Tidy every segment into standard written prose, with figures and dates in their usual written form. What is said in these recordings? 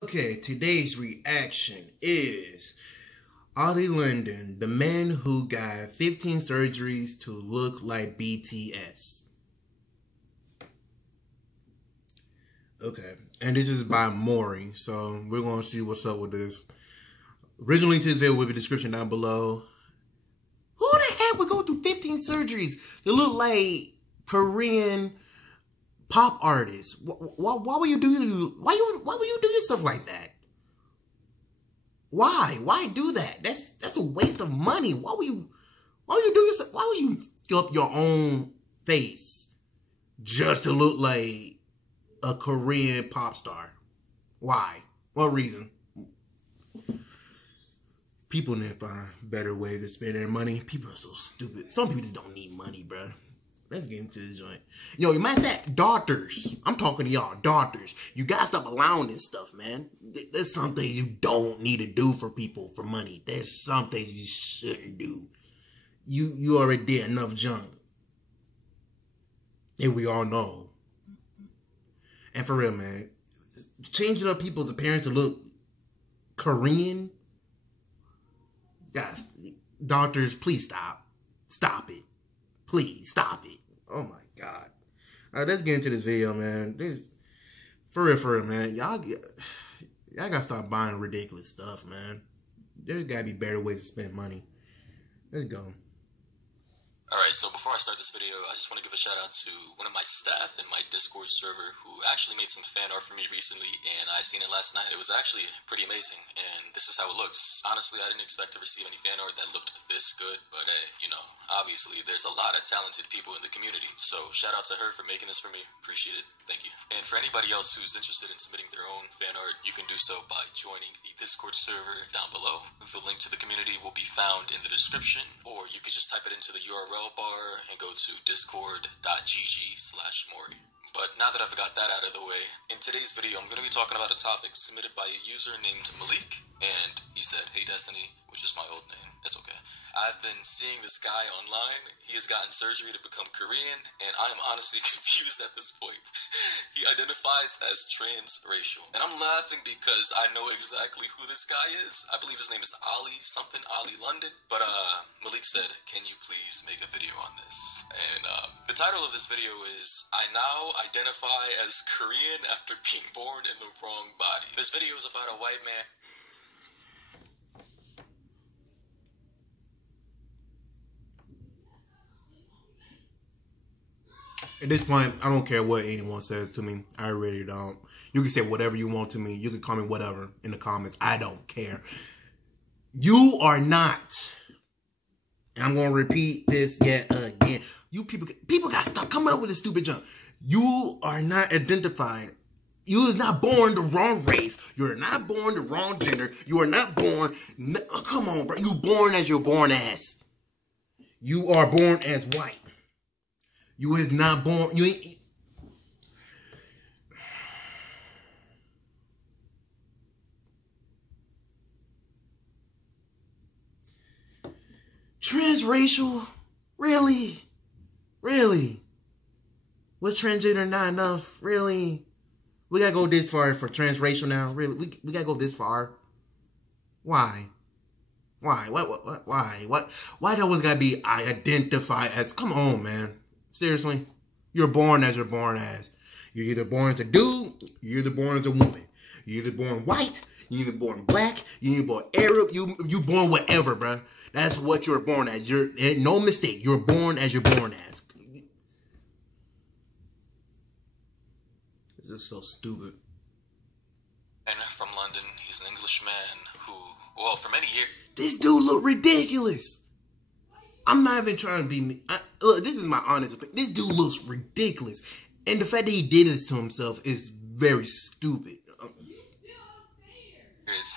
Okay, today's reaction is Oli London, the man who got 15 surgeries to look like BTS. Okay, and this is by Mori, so we're going to see what's up with this. Original link to this video will be in the description down below. Who the heck would go through 15 surgeries to look like Korean pop artists? Why would you do stuff like that? Why do that? That's a waste of money. Why would you fill up your own face just to look like a Korean pop star? Why? What reason? People need to find better ways to spend their money. People are so stupid. Some people just don't need money, bro. Let's get into this joint. Yo, matter of fact, daughters. I'm talking to y'all, daughters. You gotta stop allowing this stuff, man. There's some things you don't need to do for people for money. There's some things you shouldn't do. You already did enough junk. And we all know. And for real, man, changing up people's appearance to look Korean. Guys, doctors, please stop. Stop it. Please, stop it. Oh, my God. All right, let's get into this video, man. For real, man. Y'all gotta stop buying ridiculous stuff, man. There's gotta be better ways to spend money. Let's go. Alright, so before I start this video, I just want to give a shout out to one of my staff in my Discord server who actually made some fan art for me recently, and I seen it last night. It was actually pretty amazing, and this is how it looks. Honestly, I didn't expect to receive any fan art that looked this good, but hey, you know, obviously there's a lot of talented people in the community, so shout out to her for making this for me. Appreciate it. Thank you. And for anybody else who's interested in submitting their own fan art, you can do so by joining the Discord server down below. The link to the community will be found in the description, or you can just type it into the URL bar and go to discord.gg/Mori. But now that I've got that out of the way, in today's video I'm going to be talking about a topic submitted by a user named Malik, and he said, "Hey Destiny," which is my old name. It's okay. I've been seeing this guy online. He has gotten surgery to become Korean, and I'm honestly confused at this point. He identifies as transracial. And I'm laughing because I know exactly who this guy is. I believe his name is Oli London. But Malik said, "Can you please make a video on this?" And the title of this video is, "I now identify as Korean after being born in the wrong body." This video is about a white man. At this point, I don't care what anyone says to me. I really don't. You can say whatever you want to me. You can call me whatever in the comments. I don't care. You are not. And I'm going to repeat this yet again. You people got to stop coming up with this stupid junk. You are not identified. You is not born the wrong race. You're not born the wrong gender. You are not born. Come on, bro. You born as you're born as. You are born as white. You is not born. You ain't. Transracial? Really? Really? Was transgender not enough? Really? We gotta go this far for transracial now? Really? We gotta go this far? Why? Why? Why that was gotta be I identify as? Come on, man. Seriously, you're born as you're born as. You're either born as a dude, you're either born as a woman. You're either born white, you're either born black, you're either born Arab, you born whatever, bro. That's what you're born as. You're no mistake. You're born as you're born as. This is so stupid. And from London, he's an Englishman who, well, for many years. This dude look ridiculous. I'm not even trying to be... Look, this is my honest opinion. This dude looks ridiculous. And the fact that he did this to himself is very stupid.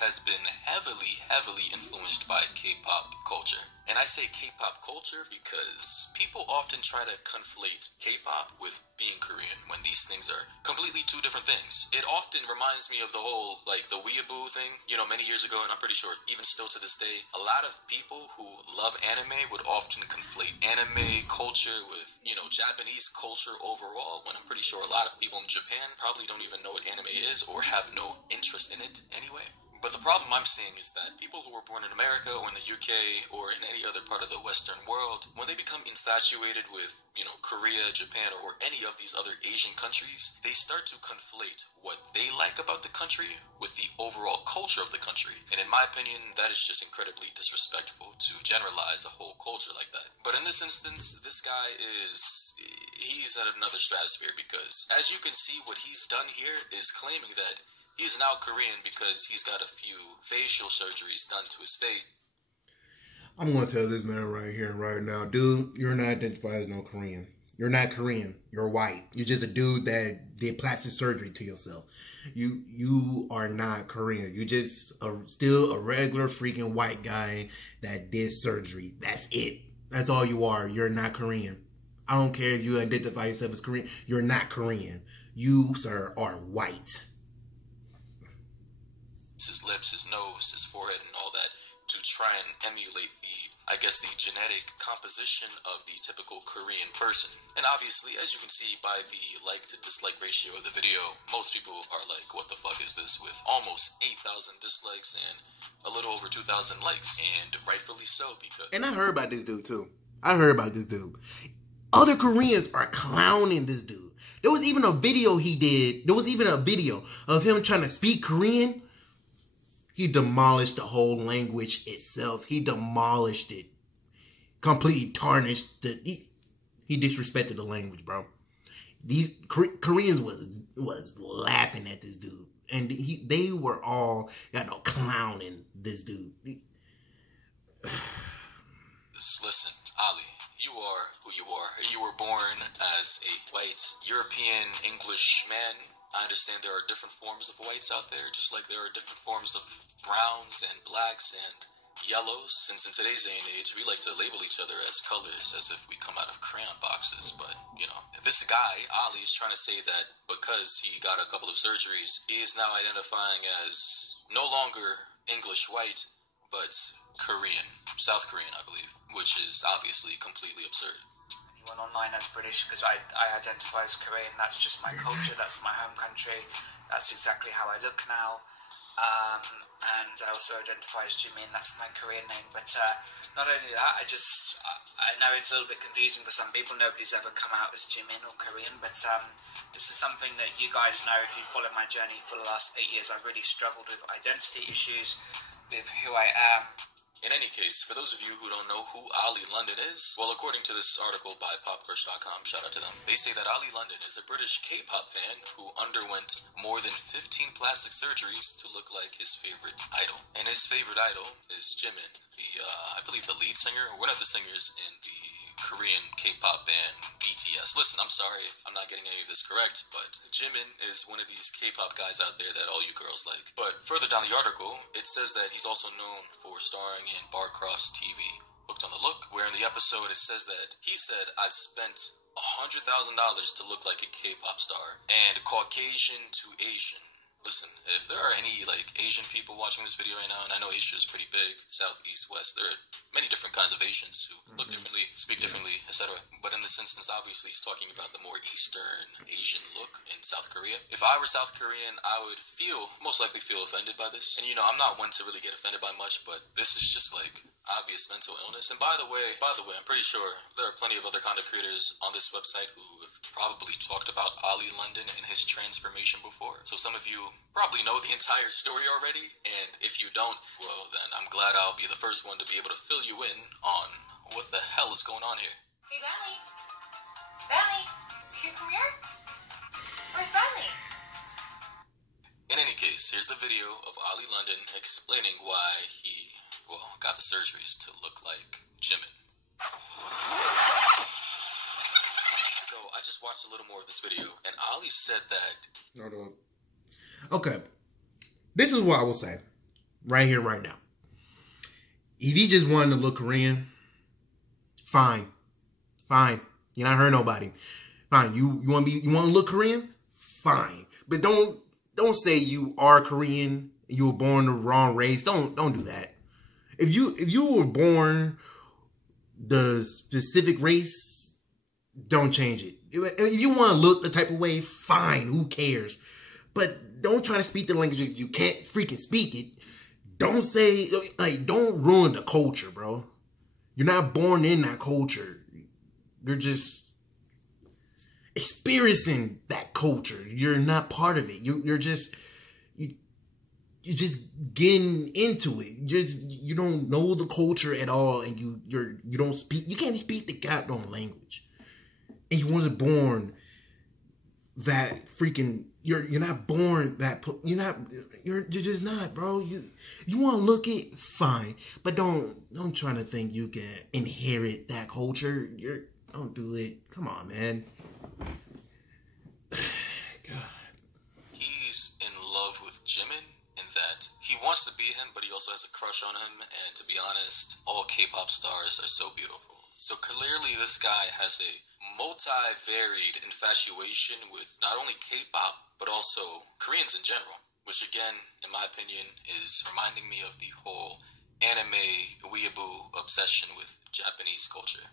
has been heavily influenced by K-pop culture. And I say K-pop culture because people often try to conflate K-pop with being Korean when these things are completely two different things. It often reminds me of the whole, like, the weeaboo thing, you know, many years ago, and I'm pretty sure even still to this day, a lot of people who love anime would often conflate anime culture with, you know, Japanese culture overall, when I'm pretty sure a lot of people in Japan probably don't even know what anime is or have no interest in it anyway. But the problem I'm seeing is that people who were born in America or in the UK or in any other part of the Western world, when they become infatuated with, you know, Korea, Japan, or any of these other Asian countries, they start to conflate what they like about the country with the overall culture of the country. And in my opinion, that is just incredibly disrespectful to generalize a whole culture like that. But in this instance, this guy he's at another stratosphere, because as you can see, what he's done here is claiming that he is now Korean because he's got a few facial surgeries done to his face. I'm going to tell this man right here and right now, dude, you're not identified as no Korean. You're not Korean. You're white. You're just a dude that did plastic surgery to yourself. You are not Korean. You're just still a regular freaking white guy that did surgery. That's it. That's all you are. You're not Korean. I don't care if you identify yourself as Korean. You're not Korean. You, sir, are white. His lips, his nose, his forehead, and all that to try and emulate the genetic composition of the typical Korean person. And obviously, as you can see by the like to dislike ratio of the video, most people are like, what the fuck is this, with almost 8,000 dislikes and a little over 2,000 likes. And rightfully so, because... And I heard about this dude, too. I heard about this dude. Other Koreans are clowning this dude. There was even a video he did. There was even a video of him trying to speak Korean. He demolished the whole language itself. He demolished it. Completely tarnished. He disrespected the language, bro. These Koreans was laughing at this dude. And they were all clowning this dude. Listen, Ali, you are who you are. You were born as a white European English man. I understand there are different forms of whites out there, just like there are different forms of browns and blacks and yellows. Since in today's day and age, we like to label each other as colors as if we come out of crayon boxes. But, you know, this guy, Ali, is trying to say that because he got a couple of surgeries, he is now identifying as no longer English white, but Korean, South Korean, I believe, which is obviously completely absurd. Online as British because I identify as Korean. That's just my culture. That's my home country. That's exactly how I look now. And I also identify as Jimin. That's my Korean name. But not only that, I know it's a little bit confusing for some people. Nobody's ever come out as Jimin or Korean. But this is something that you guys know if you've followed my journey for the last 8 years. I've really struggled with identity issues, with who I am. In any case, for those of you who don't know who Oli London is, well, according to this article by popcrush.com, shout out to them, they say that Oli London is a British K-pop fan who underwent more than 15 plastic surgeries to look like his favorite idol. And his favorite idol is Jimin, I believe the lead singer, or one of the singers in the Korean K-pop band BTS. Listen, I'm sorry if I'm not getting any of this correct, but Jimin is one of these K-pop guys out there that all you girls like. But further down the article, it says that he's also known for starring in Barcroft's TV Hooked on the Look, where in the episode it says that he said, "I've spent $100,000 to look like a K-pop star," and Caucasian to Asian. Listen, if there are any, Asian people watching this video right now, and I know Asia is pretty big, south, east, west, there are many different kinds of Asians who look differently, speak differently, etc. But in this instance, obviously, he's talking about the more Eastern Asian look in South Korea. If I were South Korean, I would most likely feel offended by this. And, I'm not one to really get offended by much, but this is just, obvious mental illness. And by the way, I'm pretty sure there are plenty of other content creators on this website who have probably talked about Oli London and his transformation before. So some of you probably know the entire story already, and if you don't, well then I'm glad I'll be the first one to be able to fill you in on what the hell is going on here. Hey Valley! Valley! Can you come here? Where's Valley? In any case, here's the video of Oli London explaining why he, got the surgeries to look like Jimin. So I just watched a little more of this video, and Ali said that... Okay. This is what I will say. right here, right now. If he just wanted to look Korean, fine. You're not hurting nobody. Fine. You want to look Korean? Fine. But don't say you are Korean. You were born the wrong race. Don't do that. If you were born the specific race, don't change it. If you want to look the type of way, fine. Who cares? But don't try to speak the language if you can't freaking speak it. Don't say, like, don't ruin the culture, bro. You're not born in that culture. You're just experiencing that culture. You're not part of it. You're just getting into it. You don't know the culture at all, and you don't speak. You can't speak the goddamn language, and you wasn't born that freaking. You're not born that. You're just not, bro. You want to look it, fine, but don't try to think you can inherit that culture. Don't do it. Come on, man. God. He's in love with Jimin in that he wants to be him, but he also has a crush on him. And to be honest, all K-pop stars are so beautiful. So clearly this guy has a multi-varied infatuation with not only K-pop, but also Koreans in general, which again, in my opinion, is reminding me of the whole anime weeaboo obsession with Japanese culture.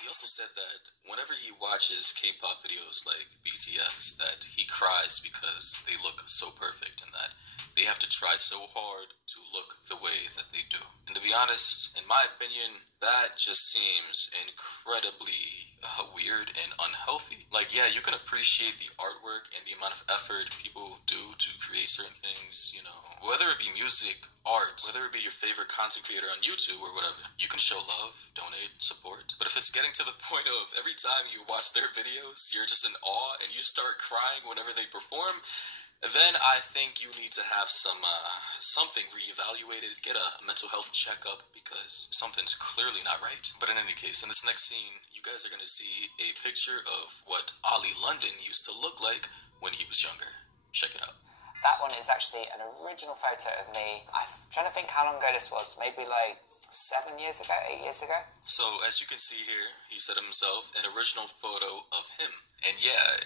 He also said that whenever he watches K-pop videos like BTS, that he cries because they look so perfect and that they have to try so hard to look the way that they do. And to be honest, in my opinion, that just seems incredibly weird and unhealthy. Like, yeah, you can appreciate the artwork and the amount of effort people do to create certain things, you know, whether it be music, art, whether it be your favorite content creator on YouTube or whatever. You can show love, donate, support. But if it's getting to the point of every time you watch their videos, you're just in awe and you start crying whenever they perform, then I think you need to have something reevaluated, get a mental health checkup, because something's clearly not right. But in any case, in this next scene, you guys are going to see a picture of what Oli London used to look like when he was younger. Check it out. That one is actually an original photo of me. I'm trying to think how long ago this was. Maybe like 7 years ago, 8 years ago. So, as you can see here, he said himself, an original photo of him. And yeah,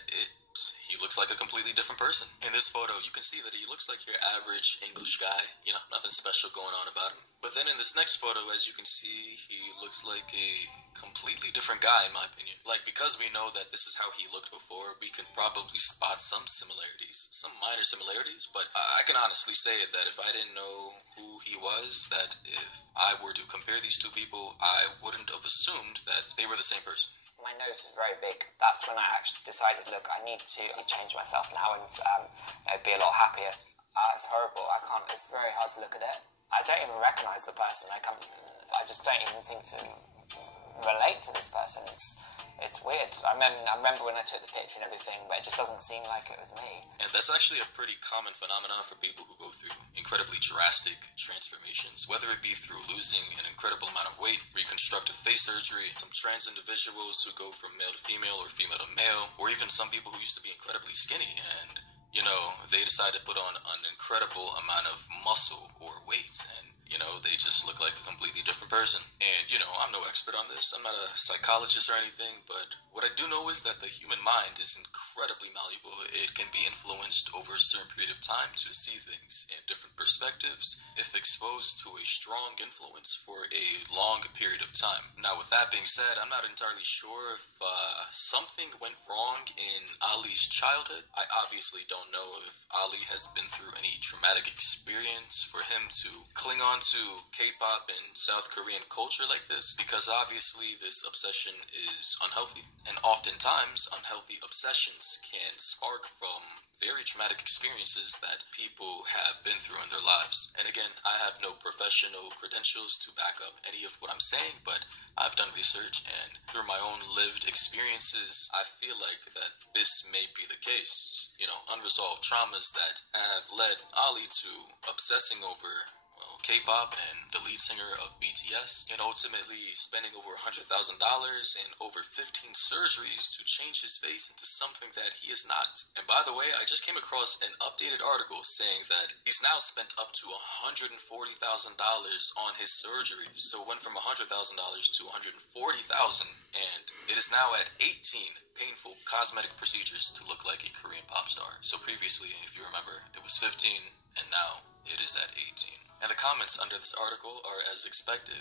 he looks like a completely different person. In this photo, you can see that he looks like your average English guy. You know, nothing special going on about him. But then in this next photo, as you can see, he looks like a completely different guy, in my opinion. Like, because we know that this is how he looked before, we can probably spot some similarities, some minor similarities. But I can honestly say that if I didn't know who he was, that if I were to compare these two people, I wouldn't have assumed that they were the same person. My nose is very big. That's when I actually decided, look, I need to change myself now and be a lot happier. It's horrible. I can't. It's very hard to look at it. I don't even recognise the person. I just don't even seem to relate to this person. It's weird. I remember when I took the picture and everything, but it just doesn't seem like it was me. And that's actually a pretty common phenomenon for people who go through incredibly drastic transformations, whether it be through losing an incredible amount of weight, reconstructive face surgery, some trans individuals who go from male to female or female to male, or even some people who used to be incredibly skinny and, you know, they decide to put on an incredible amount of muscle or weight, and, you know, they just look like a completely different person. And, you know, I'm no expert on this. I'm not a psychologist or anything, but what I do know is that the human mind is incredibly malleable. It can be influenced over a certain period of time to see things in different perspectives if exposed to a strong influence for a long period of time. Now, with that being said, I'm not entirely sure if something went wrong in Ali's childhood. I obviously don't know if Ali has been through any traumatic experience for him to cling on to K-pop and South Korean culture like this, because obviously this obsession is unhealthy, and oftentimes unhealthy obsessions can spark from very traumatic experiences that people have been through in their lives. And again, I have no professional credentials to back up any of what I'm saying, but I've done research, and through my own lived experiences, I feel like that this may be the case. You know, unresolved traumas that have led Ali to obsessing over, well, K-pop and the lead singer of BTS, and ultimately spending over $100,000 and over 15 surgeries to change his face into something that he is not. And by the way, I just came across an updated article saying that he's now spent up to $140,000 on his surgery. So it went from $100,000 to $140,000, and it is now at 18 painful cosmetic procedures to look like a Korean pop star. So previously, if you remember, it was 15, and now it is at 18. And the comments under this article are as expected.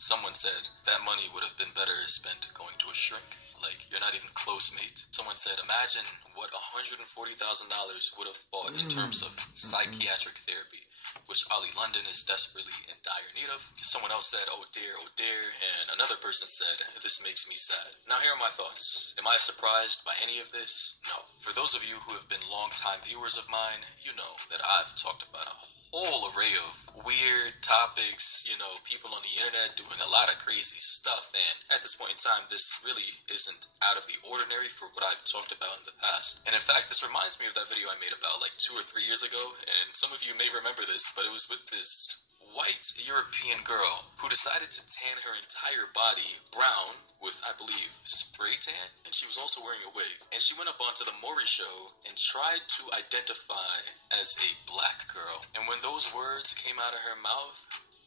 Someone said that money would have been better spent going to a shrink. Like, you're not even close, mate. Someone said, imagine what $140,000 would have bought in terms of psychiatric therapy, which Oli London is desperately in dire need of. Someone else said, oh dear, and another person said, this makes me sad. Now here are my thoughts. Am I surprised by any of this? No. For those of you who have been long-time viewers of mine, you know that I've talked about a whole array of weird topics, you know, people on the internet doing a lot of crazy stuff, and at this point in time, this really isn't out of the ordinary for what I've talked about in the past. And in fact, this reminds me of that video I made about like 2 or 3 years ago, and some of you may remember this, but it was with this white European girl who decided to tan her entire body brown with, I believe, spray tan, and she was also wearing a wig. And she went up onto the Mori show and tried to identify as a black girl. And when those words came out of her mouth,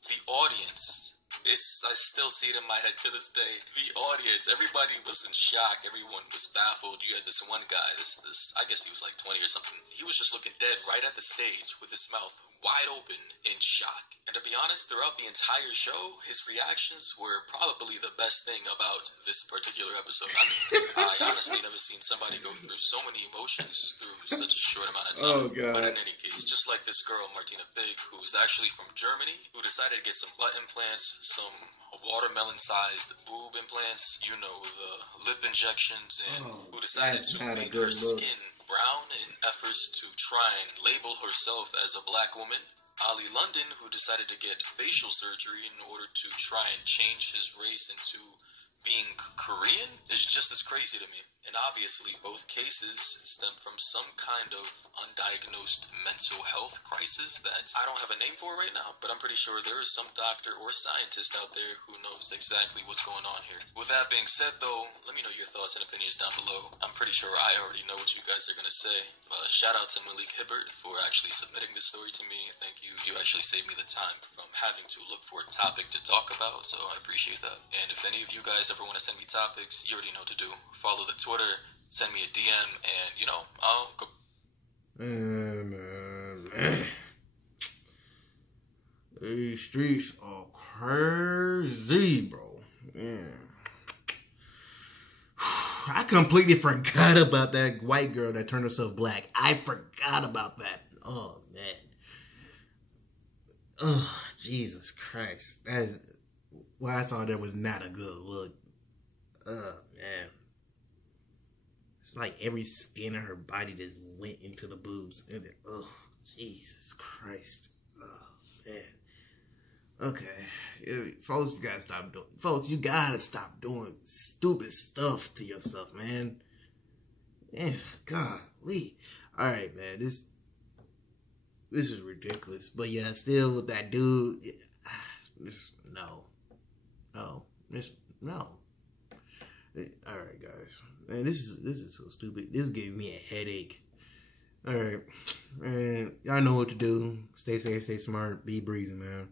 the audience, I still see it in my head to this day. The audience, everybody was in shock. Everyone was baffled. You had this one guy, this I guess he was like 20 or something. He was just looking dead right at the stage with his mouth wide open in shock. And to be honest, throughout the entire show, his reactions were probably the best thing about this particular episode. I mean, I honestly never seen somebody go through so many emotions through such a short amount of time. Oh, God. But in any case, just like this girl, Martina Big, who was actually from Germany, who decided to get some butt implants, some watermelon-sized boob implants, you know, the lip injections, and who decided to make her skin brown in efforts to try and label herself as a black woman. Oli London, who decided to get facial surgery in order to try and change his race into being Korean, is just as crazy to me. And obviously, both cases stem from some kind of undiagnosed mental health crisis that I don't have a name for right now, but I'm pretty sure there is some doctor or scientist out there who knows exactly what's going on here. With that being said, though, let me know your thoughts and opinions down below. I'm pretty sure I already know what you guys are going to say. Shout out to Malik Hibbert for actually submitting this story to me. Thank you. You actually saved me the time from having to look for a topic to talk about, so I appreciate that. And if any of you guys ever want to send me topics, you already know what to do. Follow the Twitter, send me a DM, and, you know, I'll go. Man. These streets are crazy, bro. Man. I completely forgot about that white girl that turned herself black. I forgot about that. Oh, man. Oh, Jesus Christ. What I saw there was not a good look. Oh, man. It's like every skin of her body just went into the boobs. And then, oh, Jesus Christ. Oh, man. Okay. Folks, you gotta stop doing... Folks, you gotta stop doing stupid stuff to yourself, man. Yeah, golly. Alright, man. This is ridiculous. But yeah, still with that dude... No. Alright, guys. Man, this is so stupid. This gave me a headache. Alright. Man, y'all know what to do. Stay safe, stay smart, be breezy, man.